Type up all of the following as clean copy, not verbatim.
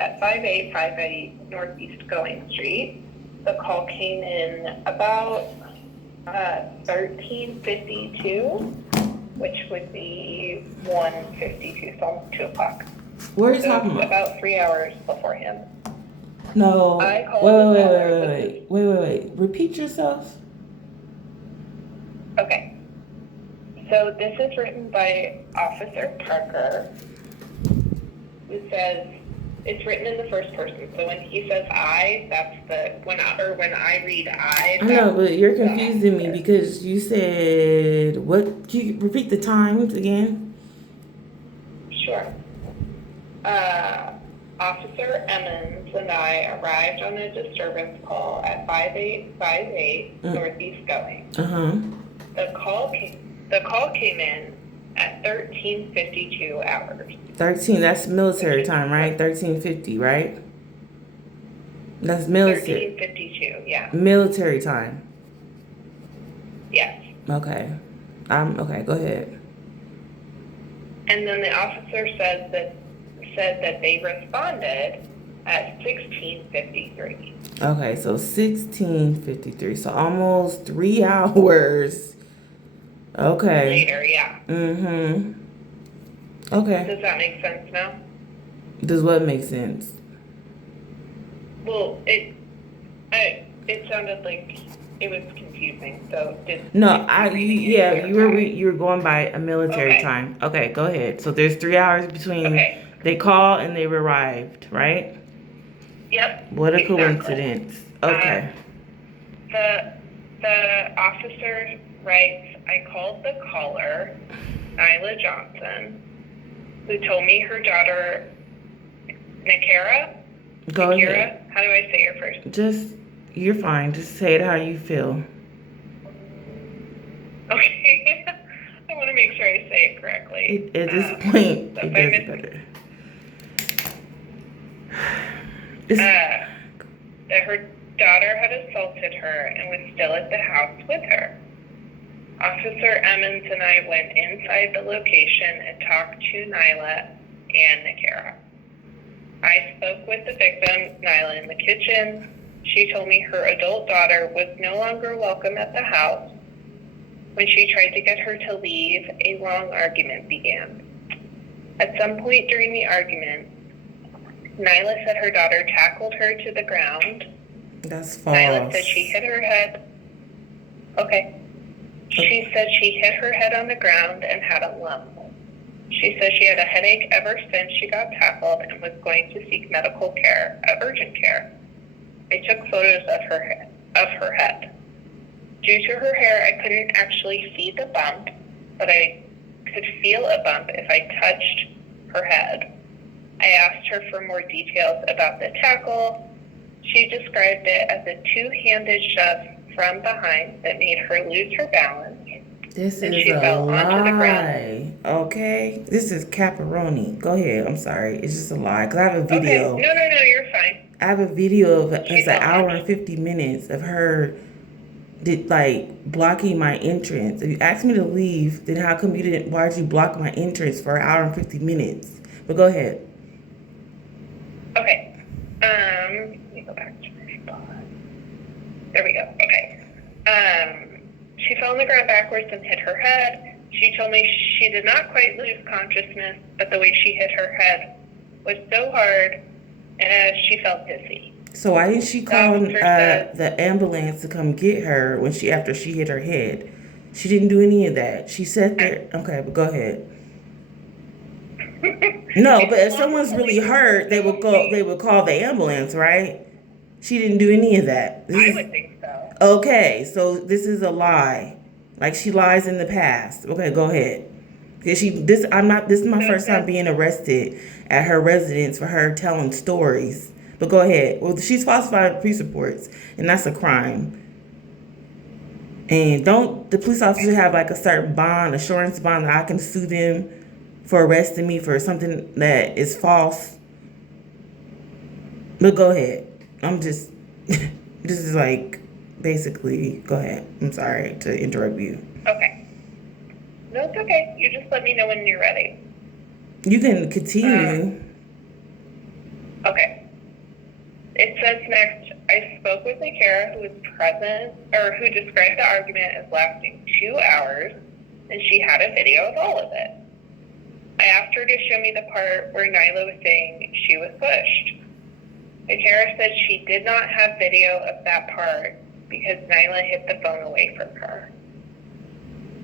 at 5858 Northeast Going Street. The call came in about 13:52, which would be 1:52, so almost 2 o'clock. What are you So talking about? about 3 hours beforehand. No. I called the caller. Wait. Repeat yourself. Okay. So this is written by Officer Parker, who says, it's written in the first person. So when he says I, that's when I read I. I know, but you're confusing me because you said what? Can you repeat the times again? Sure. Officer Emmons and I arrived on a disturbance call at 5858 Northeast Going. The call came in at 13:52 hours. 13. That's military time, right? 13:50, right? That's military. 13:52. Yeah. Military time. Yes. Okay. Okay. Go ahead. And then the officer said that they responded at 16:53. Okay, so 16:53. So almost 3 hours. Okay. Later, yeah. Okay. Does that make sense now? Does what make sense? Well, it sounded like it was confusing. So you were going by a military time. Okay, go ahead. So there's 3 hours between they call and they arrived, right? Yep. What a exactly. coincidence. Okay. The officer writes, I called the caller, Nyla Johnson, who told me her daughter, Nakira? Go ahead. How do I say your first name? You're fine. Just say it how you feel. Okay. I want to make sure I say it correctly. At this point, it does better. That her daughter had assaulted her and was still at the house with her. Officer Emmons and I went inside the location and talked to Nyla and Nakira. I spoke with the victim, Nyla, in the kitchen. She told me her adult daughter was no longer welcome at the house. When she tried to get her to leave, a long argument began. At some point during the argument, Nyla said her daughter tackled her to the ground. That's false. Nyla said she hit her head. Okay. She said she hit her head on the ground and had a lump. She said she had a headache ever since she got tackled and was going to seek medical care at urgent care. I took photos of her head. Due to her hair, I couldn't actually see the bump, but I could feel a bump if I touched her head. I asked her for more details about the tackle. She described it as a two-handed shove from behind that made her lose her balance. This is a lie. Okay? This is caparoni. Go ahead. I'm sorry. It's just a lie. Because I have a video. Okay. No, you're fine. I have a video of it's an hour and 50 minutes of her blocking my entrance. If you asked me to leave, then how come why'd you block my entrance for an hour and 50 minutes? But go ahead. Okay. Let me go back to my spot. There we go. Okay. She fell on the ground backwards and hit her head. She told me she did not quite lose consciousness, but the way she hit her head was so hard, and she felt dizzy. So why didn't she call the ambulance to come get her after she hit her head? She didn't do any of that. She sat there. Okay, but go ahead. No, but if someone's really hurt, they would call the ambulance, right? She didn't do any of that. I would think so. Okay, so this is a lie. Like she lies in the past. Okay, go ahead. This is my first time being arrested at her residence for her telling stories. But go ahead. Well, she's falsified police reports, and that's a crime. And don't the police officer have like a certain assurance bond that I can sue them for arresting me for something that is false? But go ahead. This is basically, go ahead. I'm sorry to interrupt you. Okay. No, it's okay. You just let me know when you're ready. You can continue. Okay. says next, I spoke with Nakara, who was present, or who described the argument as lasting 2 hours, and she had a video of all of it. I asked her to show me the part where Nyla was saying she was pushed. Nakara said she did not have video of that part because Nyla hid the phone away from her.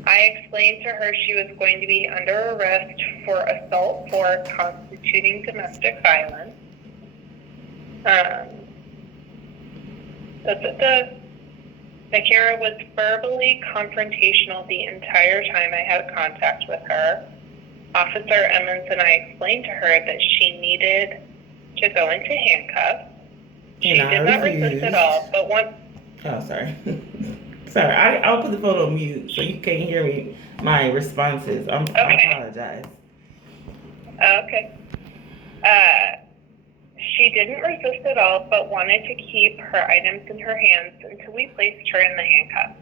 I explained to her she was going to be under arrest for assault for constituting domestic violence. Nakara was verbally confrontational the entire time I had contact with her. Officer Emmons and I explained to her that she needed to go into handcuffs. She did not resist at all, but once... Oh, sorry. Sorry, I'll put the photo on mute so you can't hear me. My responses. I apologize. Okay. She didn't resist at all, but wanted to keep her items in her hands until we placed her in the handcuffs.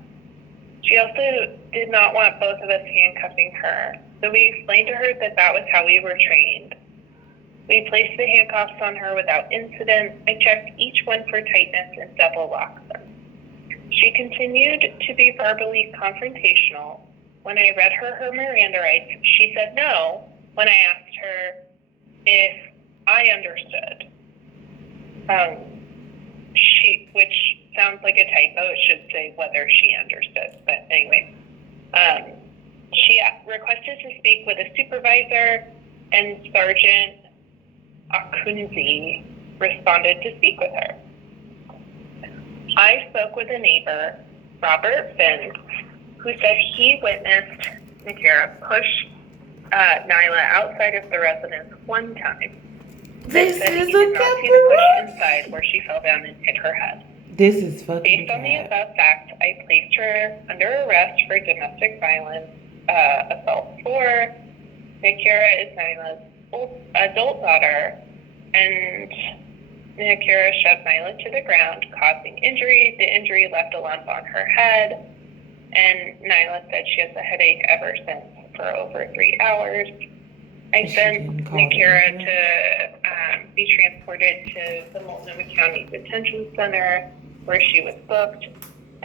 She also did not want both of us handcuffing her, so we explained to her that that was how we were trained. We placed the handcuffs on her without incident. I checked each one for tightness and double locked them. She continued to be verbally confrontational. When I read her Miranda rights, she said no when I asked her if I understood. Which sounds like a typo. It should say whether she understood. But anyway, she requested to speak with a supervisor, and Sergeant Akunzi responded to speak with her. I spoke with a neighbor, Robert Finn, who said he witnessed Nakara push Nyla outside of the residence one time. This said is he did a not see the push inside where she fell down and hit her head. This is fucking Based on the above fact, I placed her under arrest for domestic violence, assault 4. Nakara is Nyla's adult daughter, and Nakara shoved Nyla to the ground, causing injury. The injury left a lump on her head, and Nyla said she has a headache ever since for over 3 hours. I sent Nakara to be transported to the Multnomah County Detention Center, where she was booked.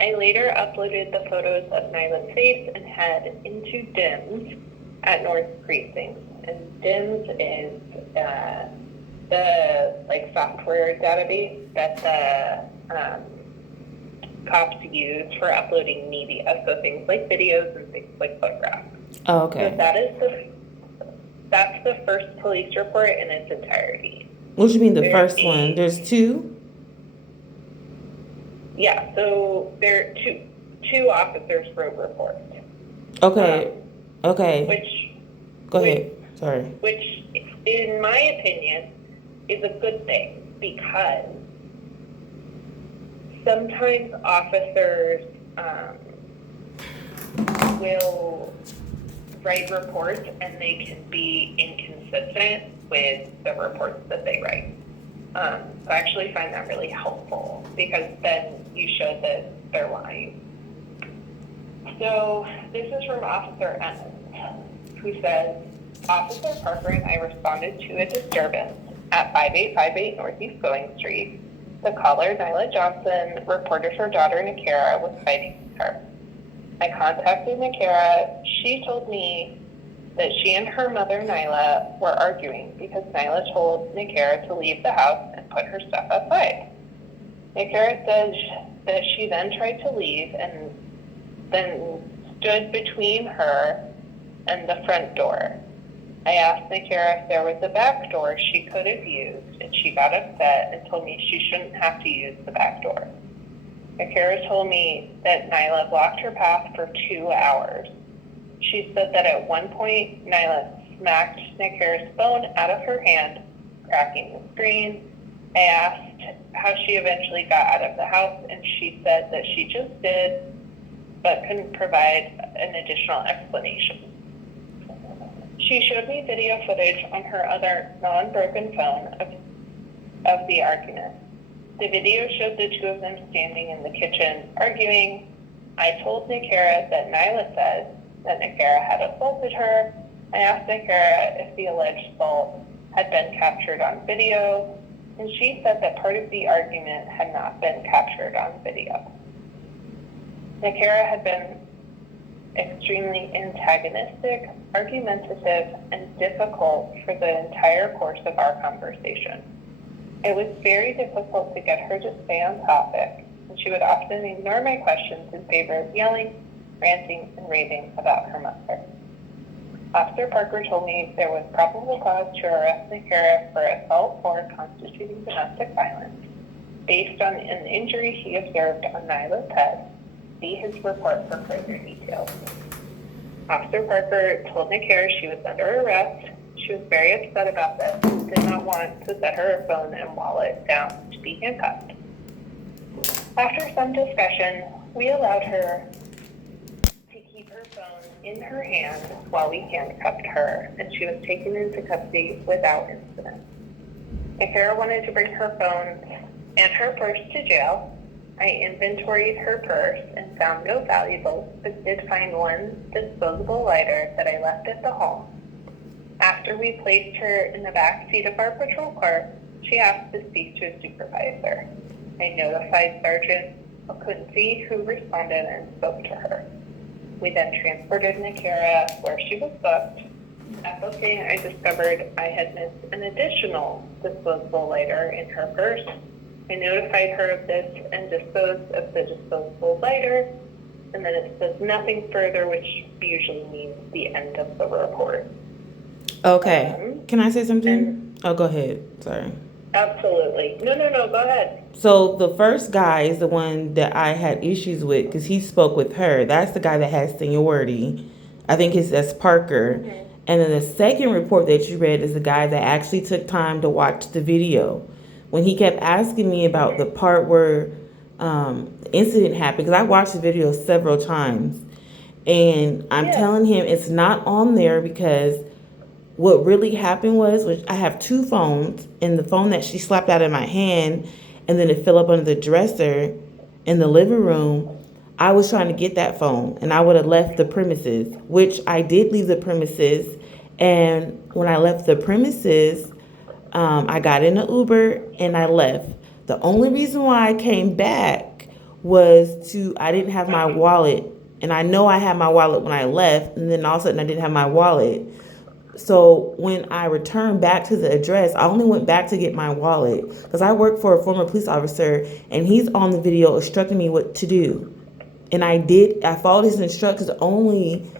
I later uploaded the photos of Nyla's face and head into DIMS at North Precinct. And DIMS is the software database that the cops use for uploading media, so things like videos and things like photographs. Oh, okay. So that's the first police report in its entirety. What do you mean the first one? There's 2? Yeah, so there are two officers wrote reports. Okay. Okay. Go ahead. Sorry. Which, in my opinion, is a good thing, because sometimes officers will write reports and they can be inconsistent with the reports that they write. So I actually find that really helpful, because then you show that they're lying. So this is from Officer Emmons, who says, Officer Parker and I responded to a disturbance at 5858 Northeast Going Street. The caller, Nyla Johnson, reported her daughter Nakara was fighting with her. I contacted Nakara. She told me that she and her mother, Nyla, were arguing because Nyla told Nakara to leave the house and put her stuff outside. Nakara said that she then tried to leave and then stood between her and the front door. I asked Nakara if there was a back door she could have used, and she got upset and told me she shouldn't have to use the back door. Nakara told me that Nyla blocked her path for 2 hours. She said that at one point, Nyla smacked Nakara's phone out of her hand, cracking the screen. I asked how she eventually got out of the house, and she said that she just did, but couldn't provide an additional explanation. She showed me video footage on her other non-broken phone of the argument. The video showed the two of them standing in the kitchen arguing. I told Nakara that Nyla said that Nakara had assaulted her. I asked Nakara if the alleged assault had been captured on video. and she said that part of the argument had not been captured on video. Nakara had been extremely antagonistic, argumentative, and difficult for the entire course of our conversation. It was very difficult to get her to stay on topic, and she would often ignore my questions in favor of yelling, ranting, and raving about her mother. Officer Parker told me there was probable cause to arrest Nakara for assault or constituting domestic violence based on an injury he observed on Nyla's head. See his report for further details. Officer Parker told Nakara she was under arrest. She was very upset about this and did not want to set her phone and wallet down to be handcuffed. After some discussion, we allowed her to keep her phone in her hand while we handcuffed her, and she was taken into custody without incident. Nakara wanted to bring her phone and her purse to jail. I inventoried her purse and found no valuables, but did find one disposable lighter that I left at the home. After we placed her in the back seat of our patrol car, she asked to speak to a supervisor. I notified Sergeant Okunzi, who responded and spoke to her. We then transported Nakara where she was booked. At booking, I discovered I had missed an additional disposable lighter in her purse. I notified her of this and disposed of the disposable lighter, and then it says nothing further, which usually means the end of the report. Okay. Can I say something? Oh, go ahead. Sorry. Absolutely. No, go ahead. So the first guy is the one that I had issues with because he spoke with her. That's the guy that has seniority. I think that's Parker. Mm-hmm. And then the second report that you read is the guy that actually took time to watch the video. When he kept asking me about the part where the incident happened, because I watched the video several times, and I'm telling him it's not on there because what really happened was I have two phones, and the phone that she slapped out of my hand, and then it fell up under the dresser in the living room. I was trying to get that phone, and I would have left the premises, which I did leave the premises. And when I left the premises, I got in an Uber and I left. The only reason why I came back was I didn't have my wallet. And I know I had my wallet when I left, and then all of a sudden I didn't have my wallet. So when I returned back to the address, I only went back to get my wallet because I work for a former police officer, and he's on the video instructing me what to do. And I followed his instructions only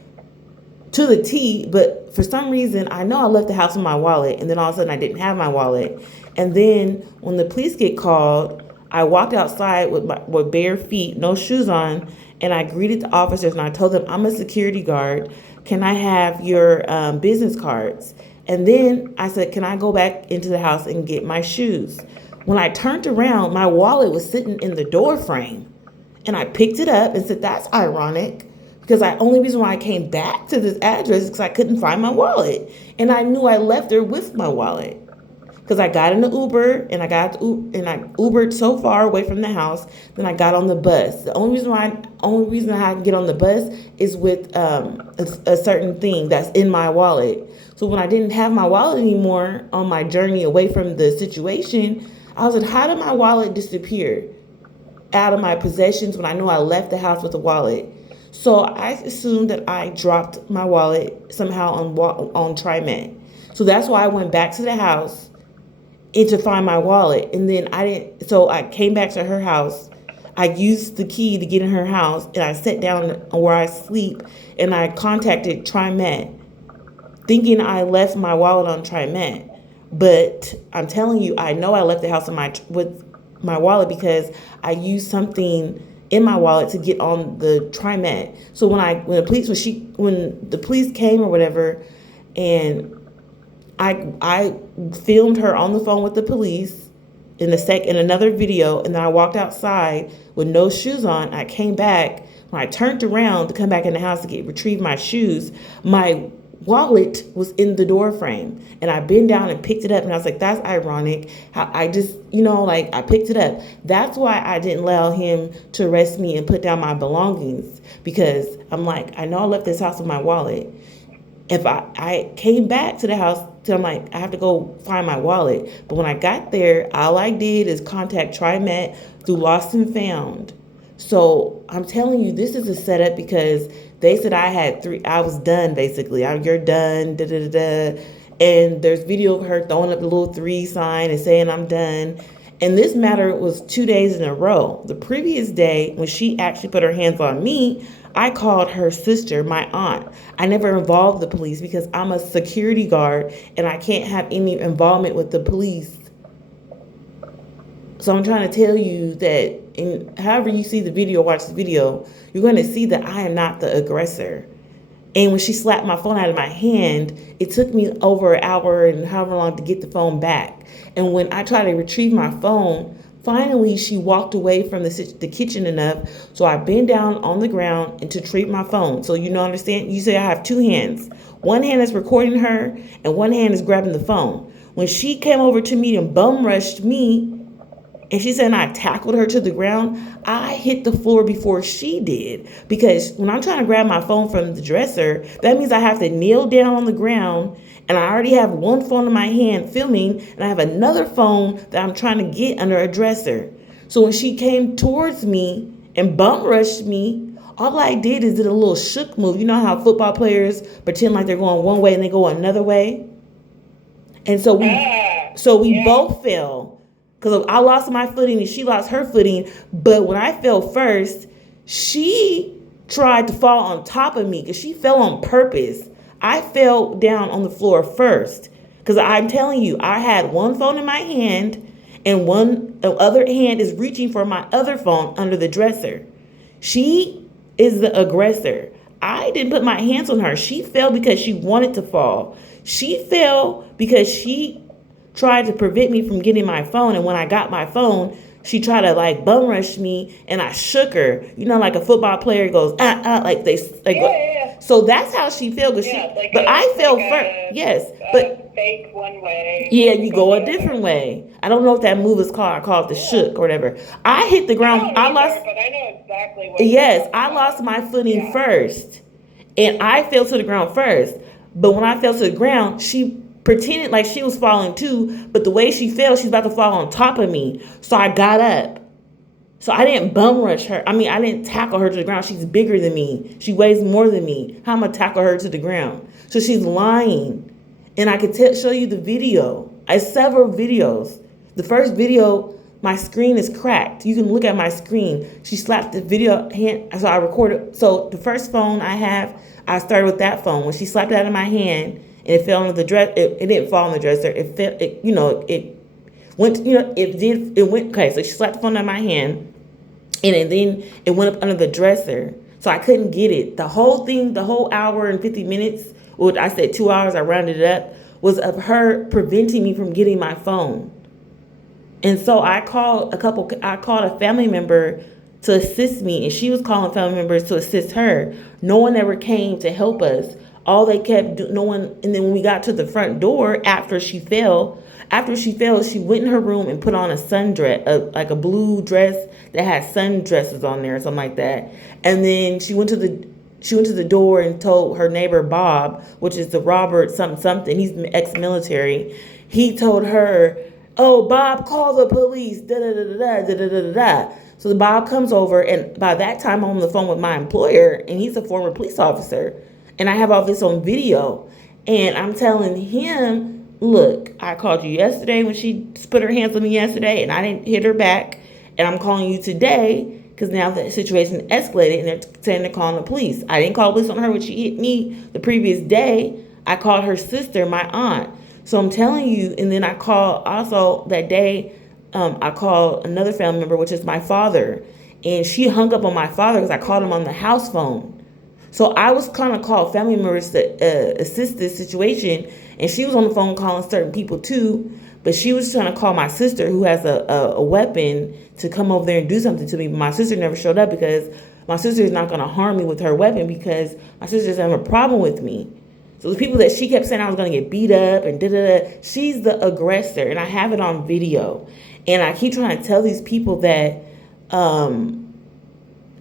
to the T, but for some reason, I know I left the house with my wallet, and then all of a sudden I didn't have my wallet. And then when the police get called, I walked outside with bare feet, no shoes on, and I greeted the officers, and I told them, I'm a security guard. Can I have your business cards? And then I said, can I go back into the house and get my shoes? When I turned around, my wallet was sitting in the door frame, and I picked it up and said, that's ironic. Because the only reason why I came back to this address is because I couldn't find my wallet. And I knew I left there with my wallet. Because I got in the Uber, and I Ubered so far away from the house, then I got on the bus. The only reason I can get on the bus is with a certain thing that's in my wallet. So when I didn't have my wallet anymore on my journey away from the situation, I was like, how did my wallet disappear out of my possessions when I knew I left the house with a wallet? So I assumed that I dropped my wallet somehow on TriMet. So that's why I went back to the house to find my wallet. And then so I came back to her house. I used the key to get in her house, and I sat down where I sleep, and I contacted TriMet, thinking I left my wallet on TriMet. But I'm telling you, I know I left the house with my wallet because I used something in my wallet to get on the TriMet. So when the police came or whatever, and I filmed her on the phone with the police in another video, and then I walked outside with no shoes on. I came back. When I turned around to come back in the house to retrieve my shoes, my wallet was in the door frame, and I bent down and picked it up, and I was like, that's ironic. How I just, I picked it up. That's why I didn't allow him to arrest me and put down my belongings, because I'm like, I know I left this house with my wallet. If I came back to the house, so I'm like, I have to go find my wallet. But when I got there, all I did is contact TriMet through Lost and Found. So I'm telling you, this is a setup because they said I was done basically. You're done, da da da da. And there's video of her throwing up the little 3 sign and saying I'm done. And this matter was 2 days in a row. The previous day, when she actually put her hands on me, I called her sister, my aunt. I never involved the police because I'm a security guard and I can't have any involvement with the police. So I'm trying to tell you that however you see the video, watch the video, you're going to see that I am not the aggressor. And when she slapped my phone out of my hand, it took me over an hour and however long to get the phone back. And when I tried to retrieve my phone, finally she walked away from the kitchen enough so I bent down on the ground and to retrieve my phone. So understand, you say I have 2 hands. One hand is recording her and one hand is grabbing the phone. When she came over to me and bum rushed me, and she said I tackled her to the ground, I hit the floor before she did. Because when I'm trying to grab my phone from the dresser, that means I have to kneel down on the ground, and I already have one phone in my hand filming, and I have another phone that I'm trying to get under a dresser. So when she came towards me and bum rushed me, all I did is did a little shook move. You know how football players pretend like they're going one way and they go another way? And so we both fell. Because I lost my footing and she lost her footing. But when I fell first, she tried to fall on top of me because she fell on purpose. I fell down on the floor first. Because I'm telling you, I had one phone in my hand and the other hand is reaching for my other phone under the dresser. She is the aggressor. I didn't put my hands on her. She fell because she wanted to fall. She fell because she tried to prevent me from getting my phone, and when I got my phone, she tried to bum rush me, and I shook her. Like a football player goes like they Yeah. So that's how she felt. I fell first. Yes, but fake one way. Yeah, you go a different way. I don't know if that move is called. I call it the shook or whatever. I hit the ground. I lost. But I know exactly what. Yes, I lost my footing first, and I fell to the ground first. But when I fell to the ground, she pretended like she was falling too, but the way she fell, she's about to fall on top of me. So I got up. So I didn't bum rush her. I didn't tackle her to the ground. She's bigger than me. She weighs more than me. How am I gonna tackle her to the ground? So she's lying. And I could show you the video. I have several videos. The first video, my screen is cracked. You can look at my screen. She slapped the video hand, so I recorded. So the first phone I have, I started with that phone. When she slapped it out of my hand, and it fell on the dress. It didn't fall on the dresser. It fell. It went. It went. Okay, so she slapped the phone on my hand, and then it went up under the dresser. So I couldn't get it. The whole thing, the whole hour and 50 minutes. Well, I said 2 hours. I rounded it up. Was of her preventing me from getting my phone. And so I called a family member to assist me, and she was calling family members to assist her. No one ever came to help us. All they kept doing, no one, and then when we got to the front door after she fell, she went in her room and put on a sundress, like a blue dress that had sundresses on there or something like that. And then she went to the door and told her neighbor Bob, which is the Robert something, he's ex-military. He told her, "Oh, Bob, call the police." Da da da da da da da da. So the Bob comes over, and by that time I'm on the phone with my employer, and he's a former police officer. And I have all this on video. And I'm telling him, look, I called you yesterday when she put her hands on me yesterday, and I didn't hit her back. And I'm calling you today because now the situation escalated, and they're saying they're calling the police. I didn't call the police on her when she hit me the previous day. I called her sister, my aunt. So I'm telling you, and then I called also that day, I called another family member, which is my father. And she hung up on my father because I called him on the house phone. So I was trying to call family members to assist this situation, and she was on the phone calling certain people too, but she was trying to call my sister who has a weapon to come over there and do something to me, but my sister never showed up because my sister is not going to harm me with her weapon because my sister doesn't have a problem with me. So the people that she kept saying I was going to get beat up and da-da-da, she's the aggressor, and I have it on video. And I keep trying to tell these people that,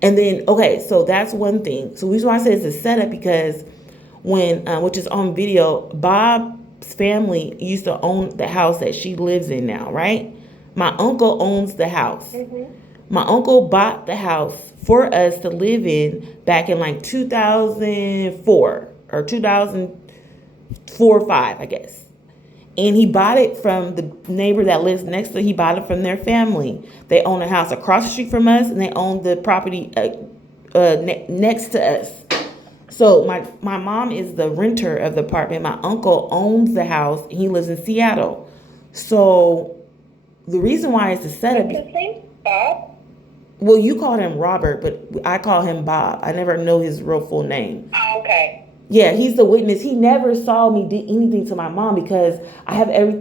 and then, okay, so that's one thing. So the reason why I say it's a setup because when, which is on video. Bob's family used to own the house that she lives in now, right? My uncle owns the house. My uncle bought the house for us to live in back in like 2004 or 2004 or 5, I guess. And he bought it from the neighbor that lives next to. He bought it from their family. They own a house across the street from us, and they own the property next to us. So my mom is the renter of the apartment. My uncle owns the house. And he lives in Seattle. So the reason why it's a setup. What's his name? Bob? Well, you called him Robert, but I call him Bob. I never know his real full name. Oh, okay. Yeah, he's the witness. He never saw me do anything to my mom because I have everything